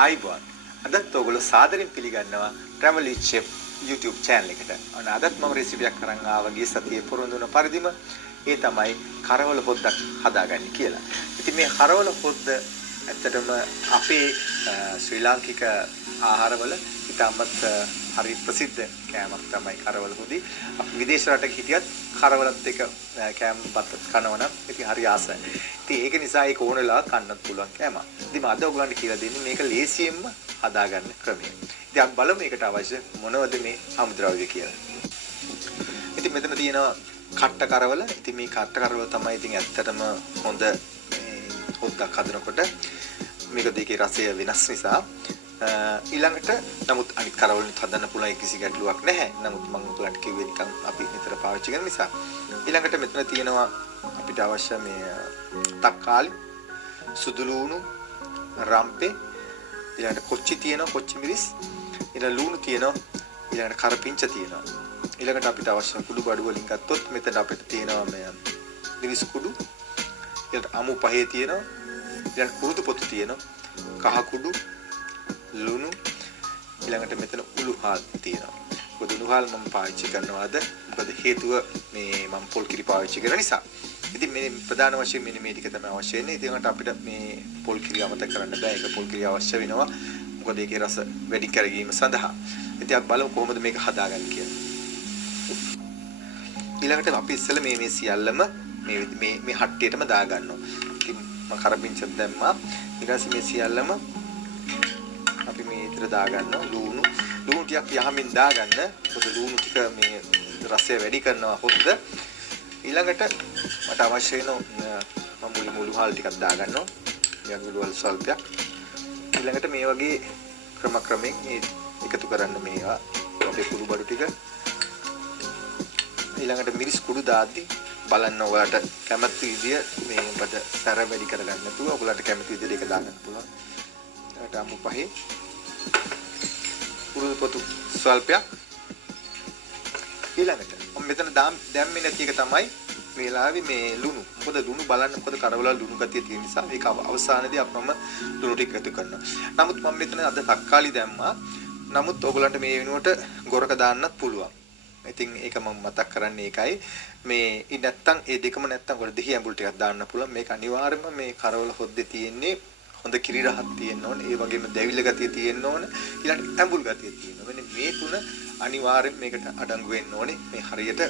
ආයිබෝන් අදත් ඔයගොල්ලෝ සාදරයෙන් පිළිගන්නවා Travel with Chef YouTube channel එකට. අන්න අදත් මම රෙසිපියක් අරන් ආවා ගිය සතියේ පොරොන්දු වුණ පරිදිම ඒ තමයි කරවල හොද්දක් හදාගන්නේ කියලා. ඉතින් මේ කරවල හොද්ද ඇත්තටම අපේ ශ්‍රී ලාංකික ආහාරවල ඉතාමත් හරි ප්‍රසිද්ධ කෑමක් තමයි කරවල හොදි. අපි විදේශ රටක හිටියත් කරවලත් එක කෑම පත් කනවනම් ඉතින් හරි ආසයි. ඉතින් ඒක නිසා ඒක ඕන වෙලාවක කන්නත් පුළුවන් කෑමක්. ඉතින් මම අද ඔයගලන්ට කියලා දෙන්නේ මේක ලේසියෙන්ම හදාගන්න ක්‍රමය. ඉතින් අපි බලමු මේකට අවශ්‍ය මොනවද මේ අමුද්‍රව්‍ය කියලා. ඉතින් මෙතන තියෙනවා කට්ට කරවල. ඉතින් මේ කට්ට කරවල තමයි ඉතින් ඇත්තටම හොඳ හොද්දක් හදනකොට මේක දෙකේ රසය වෙනස් නිසා ඊළඟට නමුත් අනිත් කරවලුත් හදන්න පුළුවන් කිසි ගැටලුවක් නැහැ. නමුත් මම උතුලට කිව්වේ නිකන් අපි නිතර පාවිච්චි කරන නිසා. ඊළඟට මෙතන තියෙනවා අපිට අවශ්‍ය මේ තක්කාලි, සුදු ලුණු, රම්පේ, ඊළඟට කොච්චි තියෙනවා, කොච්චි මිරිස්, ඊළඟ ලුණු තියෙනවා, ඊළඟට කරපිංච තියෙනවා. ඊළඟට අපිට අවශ්‍ය කුඩු බඩු වලින් ගත්තොත් මෙතන අපිට තියෙනවා මේ මිරිස් කුඩු, ඊළඟට අමු පහේ තියෙනවා, ඊළඟට කුරුතු පොතු තියෙනවා, කහ කුඩු, ලුණු, ඊළඟට මෙතන උළුහාල් තියෙනවා. මොකද උළුහාල් මම පාවිච්චි කරනවා අද. මොකද හේතුව මේ මම පොල් කිරි පාවිච්චි කරන නිසා. ඉතින් මේ ප්‍රධාන වශයෙන් මෙන්න මේ ටික තමයි අවශ්‍ය වෙන්නේ. ඉතින් අපිට මේ පොල් කිරි අමතක කරන්න බෑ. ඒක පොල් කිරි අවශ්‍ය වෙනවා. මොකද ඒකේ රස වැඩි කර ගැනීම සඳහා. ඉතින් අපි බලමු කොහොමද මේක හදාගන්නේ කියලා. ඊළඟට අපි ඉස්සෙල්ලා මේ සියල්ලම මේ හට්ටියටම දාගන්නවා. ඉතින් මම කරපිංචක් දැම්මා. ඊට පස්සේ මේ සියල්ලම අපි මේ විතර දාගන්නවා. ලුණු ටිකක් යහමින් දාගන්න. මොකද ලුණු ටික මේ රසය වැඩි කරනවා හොද්ද. ඊළඟට මට අවශ්‍ය වෙන මම මුළු හාල් ටිකක් දාගන්නවා. ඊළඟ මුළු හාල් සල්පයක්. ඊළඟට මේ වගේ ක්‍රමයෙන් මේ එකතු කරන්න මේවා අපේ කුඩු බඩු ටික. ඊළඟට මිරිස් කුඩු දාද්දි බලන්න ඔයාලට කැමති විදිය මේ බඩ සැර වැඩි කරගන්න නැතුව ඔයාලට කැමති විදියට ඒක දාගන්න පුළුවන්. ඊට අමු පහේ කුඩු පොතු සල්පයක්. ඊළඟට මම මෙතන දැම්මේ නැති එක තමයි මේ වෙලාවේ මේ ලුණු. මොකද ලුණු බලන්න මොකද කරවල ලුණු ගතිය තියෙන නිසා ඒක අවසානයේදී අපම ලුණු ටික එකතු කරනවා. නමුත් මම මෙතන අද තක්කාලි දැම්මා. නමුත් ඔයගලන්ට මේ වෙනුවට ගොරක දාන්නත් පුළුවන්. ඉතින් ඒක මම මතක් කරන්නේ ඒකයි. මේ නැත්තම් ඒ දෙකම නැත්තම් ඔයාලා දෙහි ඇඹුල් ටිකක් දාන්න පුළුවන්. මේක අනිවාර්යයෙන්ම මේ කරවල හොද්දේ තියෙන්නේ හොඳ කිරි රහක් තියෙන්න ඕනේ. ඒ වගේම දැවිල්ල ගතිය තියෙන්න ඕනේ. ඊළඟට ඇඹුල් ගතිය තියෙන්න ඕනේ. මේ තුන අනිවාර්යෙන් මේකට අඩංගු වෙන්න ඕනේ. මේ හරියට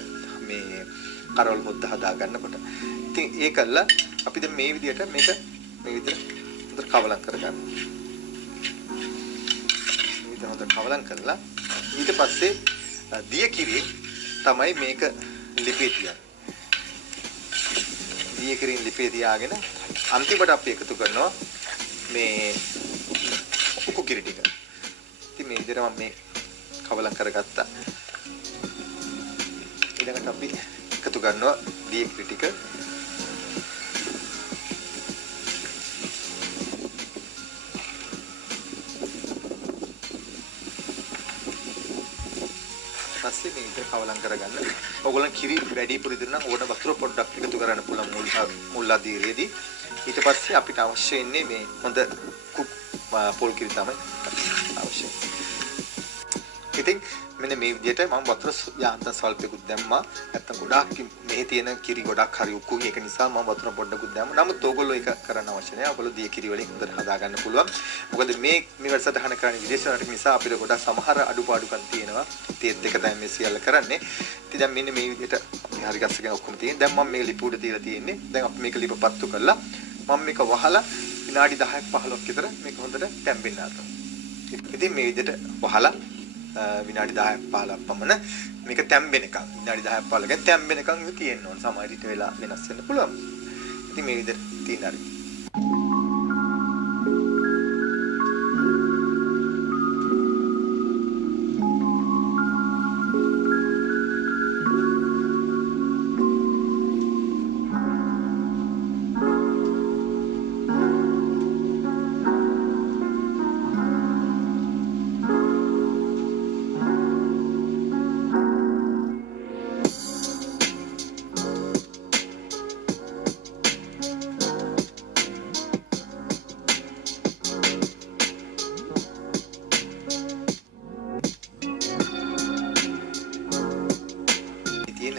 මේ කරවල හොද්ද හදා ගන්නකොට. ඉතින් ඒකල්ල අපි දැන් මේ විදිහට මේක මේ විදිහට හොඳට කවලම් කරගන්න. මේ විදිහට හොඳට කවලම් කරලා ඊට පස්සේ දිය කිරි තමයි මේක ලිපේ තියන්නේ. දිය කිරින් ලිපේ තියාගෙන අන්තිමට අපි එකතු කරනවා මේ උකු කිරි ටික. ඉතින් මේ විදිහට මම මේ කවලම් කරගත්තා. ඊළඟට අපි එකතු කරනවා දිය කිරි ටික. පස්සේ මේ විතර කවලම් කරගන්න. ඔයගොල්ලන් කිරි වැඩි පුරුදු නම් ඕන වතුර පොඩ්ඩක් එකතු කරන්න පුළුවන් මුල් අධීරයේදී. ඊට පස්සේ අපිට අවශ්‍ය වෙන්නේ මේ හොඳ පොල් කිරි තමයි අවශ්‍ය. ඉතින් මෙන්න මේ විදිහට මම වතුර යාන්තම් සල්පෙකුත් දැම්මා. නැත්තම් ගොඩාක් මේ තියෙන කිරි ගොඩක් හරි උකුයි. ඒක නිසා මම වතුර පොඩ්ඩකුත් දැම්මා. නමුත් ඕගොල්ලෝ ඒක කරන්න අවශ්‍ය නැහැ. ඕගොල්ලෝ දිය කිරි වලින් හොඳට හදාගන්න පුළුවන්. මොකද මේ වැඩසටහන කරන්නේ විදේශ රටක නිසා අපිට ගොඩක් සමහර අඩුපාඩුකම් තියෙනවා. ඒත් එක තමයි මේ සියල්ල කරන්නේ. ඉතින් දැන් මෙන්න මේ විදිහට අපි හරි ගස්සගෙන ඔක්කොම තියෙන. දැන් මම මේ ලිප උඩ තියලා තියෙන්නේ. දැන් අපි මේක ලිප පත්තු කරලා මම මේක වහලා විනාඩි 10ක් 15ක් විතර මේක හොඳට තැම්බෙන්න අරනවා. ඉතින් මේ විදිහට වහලා විනාඩි 10ක් 15ක් පමණ මේක තැම්බෙනකම් විනාඩි 10ක් 15ක් තැම්බෙනකම් ඉව තියෙන්න ඕන. සමහර විට වෙලා වෙනස් වෙන්න පුළුවන්. ඉතින් මේ විදිහට තියෙන හරි.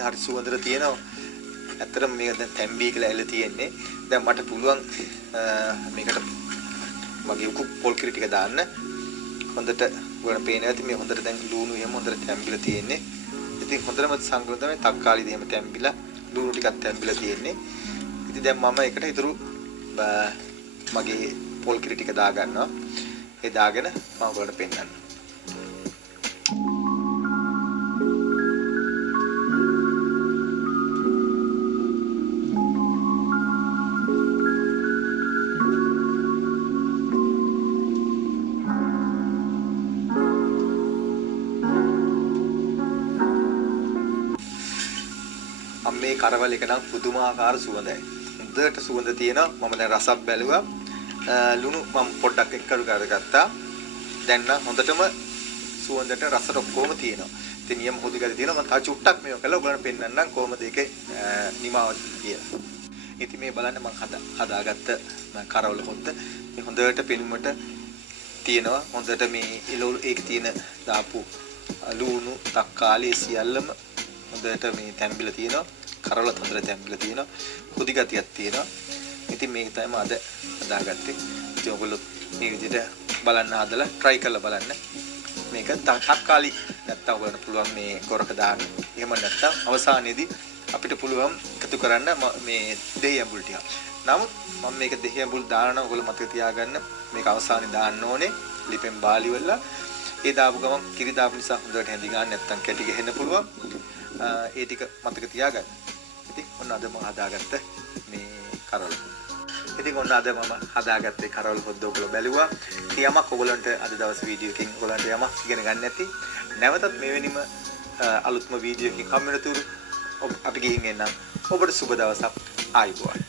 හරි සුවඳට තියෙනවා. ඇත්තටම මේක දැන් තැම්බී කියලා ඇවිල්ලා තියෙන්නේ. දැන් මට පුළුවන් මේකට මගේ උකු පොල් කිරි ටික දාන්න. හොඳට ඔයාලා පේන ඇති මේ හොඳට දැන් ලුණු එහෙම හොඳට තැම්බිලා තියෙන්නේ. ඉතින් හොඳටම සංග්‍රහ තමයි තක්කාලි දෙහෙම තැම්බිලා ලුණු ටිකක් තැම්බිලා තියෙන්නේ. ඉතින් දැන් මම ඒකට ඊටු මගේ පොල් කිරි ටික දා ගන්නවා. ඒ දාගෙන මම ඔයාලට පෙන්නන්නම්. මේ කරවල එක නම් පුදුමාකාර සුවඳයි. හොඳට සුවඳ තියෙනවා. මම දැන් රසක් බැලුවා. ලුණු මම පොඩ්ඩක් එක්කරු කරගත්තා. දැන් නම් හොඳටම සුවඳට රසට ඔක්කොම තියෙනවා. ඉතින් නියම හොදි ගතිය තියෙනවා. මම තා චුට්ටක් මේක කළා ඔයගොල්ලන්ට පෙන්නන්නම් කොහොමද ඒකේ නිමාව කියලා. ඉතින් මේ බලන්න මම හදාගත්ත කරවල හොද්ද මේ හොඳට පිළිමට තියෙනවා. හොඳට මේ එළවලු ඒක තියෙන දාපු ලුණු තක්කාලි සියල්ලම හොඳට මේ තැම්බිලා තියෙනවා. කරවලත් හොඳට තැම්බිලා තියෙනවා. හොදි ගතියක් තියෙනවා. ඉතින් මේක තමයි අද හදාගත්තේ. ඉතින් ඔයගොල්ලෝ මේ විදිහට බලන්න හදලා try කරලා බලන්න. මේක තක්කාලි නැත්තම් ඔයගොල්ලන්ට පුළුවන් මේ කොරක දාන්න. එහෙම නැත්තම් අවසානයේදී අපිට පුළුවන් එකතු කරන්න මේ දෙහි ඇඹුල් ටික. නමුත් මම මේක දෙහි ඇඹුල් දානවා ඔයගොල්ලෝ මතක තියාගන්න. මේක අවසානයේ දාන්න ඕනේ. ලිපෙන් බාලි වල ඒ දාපු ගමන් කිරි දාපු නිසා හොඳට හැඳි ගන්න නැත්තම් කැටි ගහන්න පුළුවන්. ඒ ටික මතක තියාගන්න. ඉතින් ඔන්න අද මම හදාගත්ත මේ කරවල. ඉතින් ඔන්න අද මම හදාගත්තේ කරවල පොද්ද ඔයගොල්ලෝ බැලුවා. ඉතින් යමක් ඔයගොල්ලන්ට අද දවස් වීඩියෝ එකකින් ඔයගොල්ලන්ට යමක් ඉගෙන ගන්න නැති. නැවතත් මෙවැනිම අලුත්ම වීඩියෝ එකකින් හම්බ වෙනතුරු අපි ගිහින් එන්නම්. ඔබට සුබ දවසක්. ආයුබෝවන්.